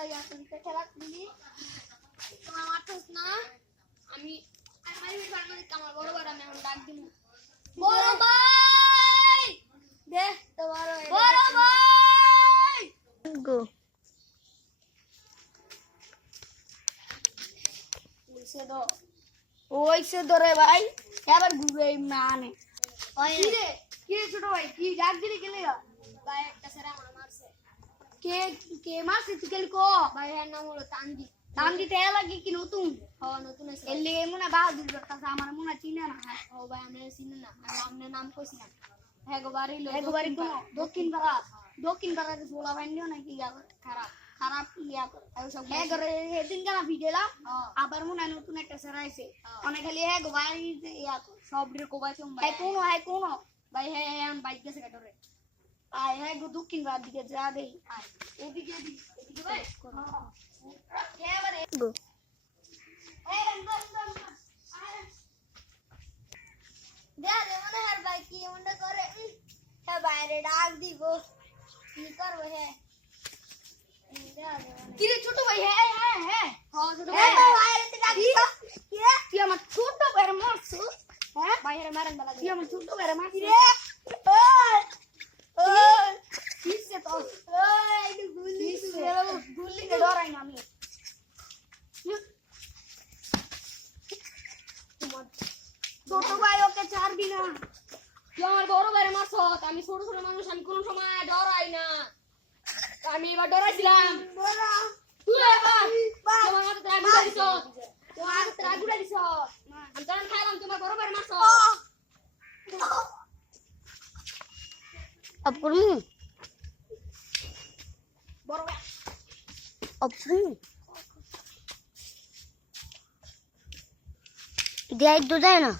খেলা দিলি তোমার মারছস না আমি আমার আমার বড় বড় আমি এখন ডাক দিব বড় ভাই দে তো বড় ভাই গো ওইসে ধরে ভাই এবার ঘুরে মানে কি রে ছোট ভাই কি ডাক দিলি কেলে ভাই একটা সেরা আমার মারছে কে কে মারছে তুই কেন কো ভাই এর নাম হলো তানজি তানজি তে লাগি কি নতুন নতুন আছে এলে মনে বাহাদুর কথা আমার মনে চিনে না ও ভাই আমরা চিনি না আমি নাম কইছিলাম হ্যাঁ গো বাড়ি কোন দক্ষিণ পাড়া বলা ভাই নিও নাকি খারাপ খারাপ ইয়া সব হ্যাঁ করে সেদিন কেন ভিডিওলা আবার মনে নতুন একটা সেরা আইছে অনেক খালি হ্যাঁ গো বাড়ি ইয়া সব রে কোবাইছো ভাই কোন ভাই হ্যাঁ আমি বাইক গেছে কাটরে আয় হ্যাঁ গো দক্ষিণ পাড়ার দিকে যা দেই আয় এদিকে ভাই এবারে গো এই দে মনে হার ভাই কি মনে করে হ্যাঁ বাইরে ডাক দিব কি করব হ্যাঁ কি রে ছোট ভাই হ্যাঁ ছোট ভাই বাইরে থেকে ডাক দিব কি রে তুই আমার ছোট ভাইয়ের মারছ হ্যাঁ বাইরে মারেন বলা তুই আমার ছোট ভাইয়ের মারছ রে ওই কিসে তো ওই গুলি ডরাই না আমি ছোট ভাই ওকে ছাড়বি না তুই আমার বড় ভাইয়ের মারছ আমি ছোট ছোট মানুষ আমি কোন সময় ডরাই না আমি এবার ডরাইছিলাম তুই এবার তোমার হাতে ত্রাগুড়া দিছ তোমার হাতে ত্রাগুড়া দিছ আমি তখন খাইলাম তোমার বড় ভাইয়ের মারছ अब करूं বড় ভাই अब करूं दिया दो जाए ना